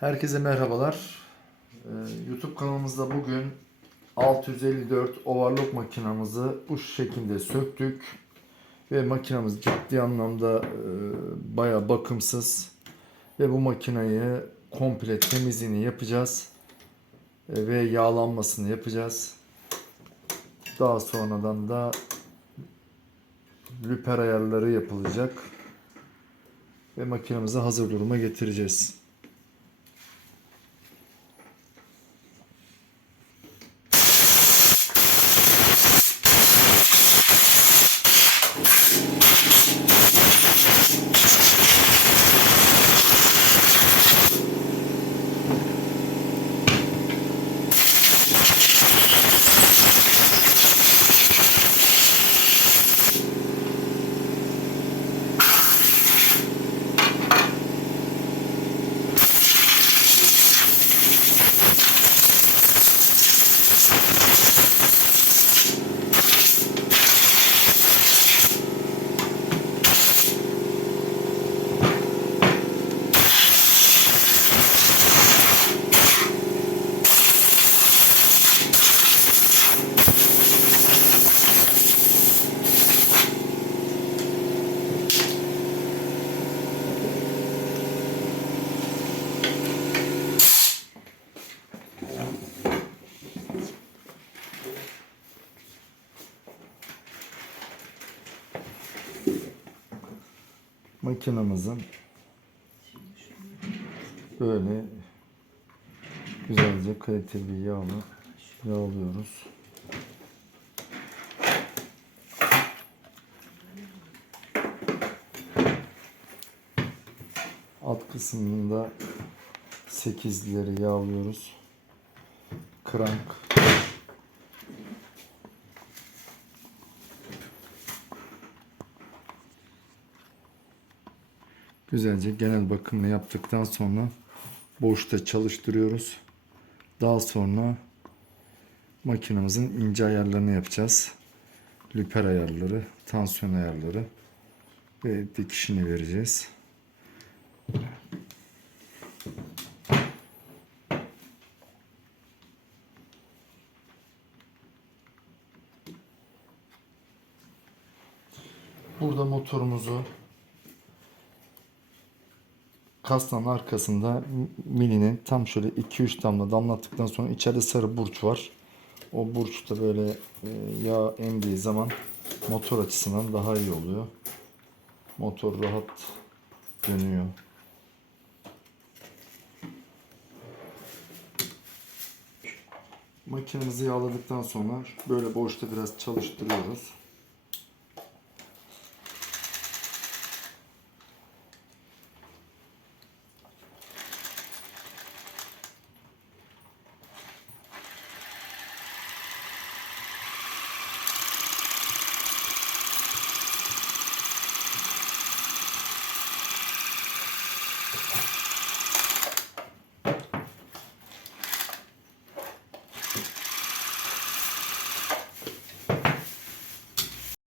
Herkese merhabalar. Ee, YouTube kanalımızda bugün 654 overlock makinamızı bu şekilde söktük. Ve makinamız ciddi anlamda e, baya bakımsız. Ve bu makinayı komple temizliğini yapacağız. E, ve yağlanmasını yapacağız. Daha sonradan da lüper ayarları yapılacak. Ve makinamızı hazır duruma getireceğiz. Makinamızın böyle güzelce kaliteli bir yağla yağlıyoruz. Alt kısmında 8'leri yağlıyoruz. Krank Güzelce genel bakımını yaptıktan sonra boşta çalıştırıyoruz. Daha sonra makinamızın ince ayarlarını yapacağız. Lüper ayarları, tansiyon ayarları ve dikişini vereceğiz. Burada motorumuzu kasnağın arkasında milinin tam şöyle 2-3 damla damlattıktan sonra içeride sarı burç var. O burç da böyle e, yağ emdiği zaman motor açısından daha iyi oluyor. Motor rahat dönüyor. Makinemizi yağladıktan sonra böyle boşta biraz çalıştırıyoruz.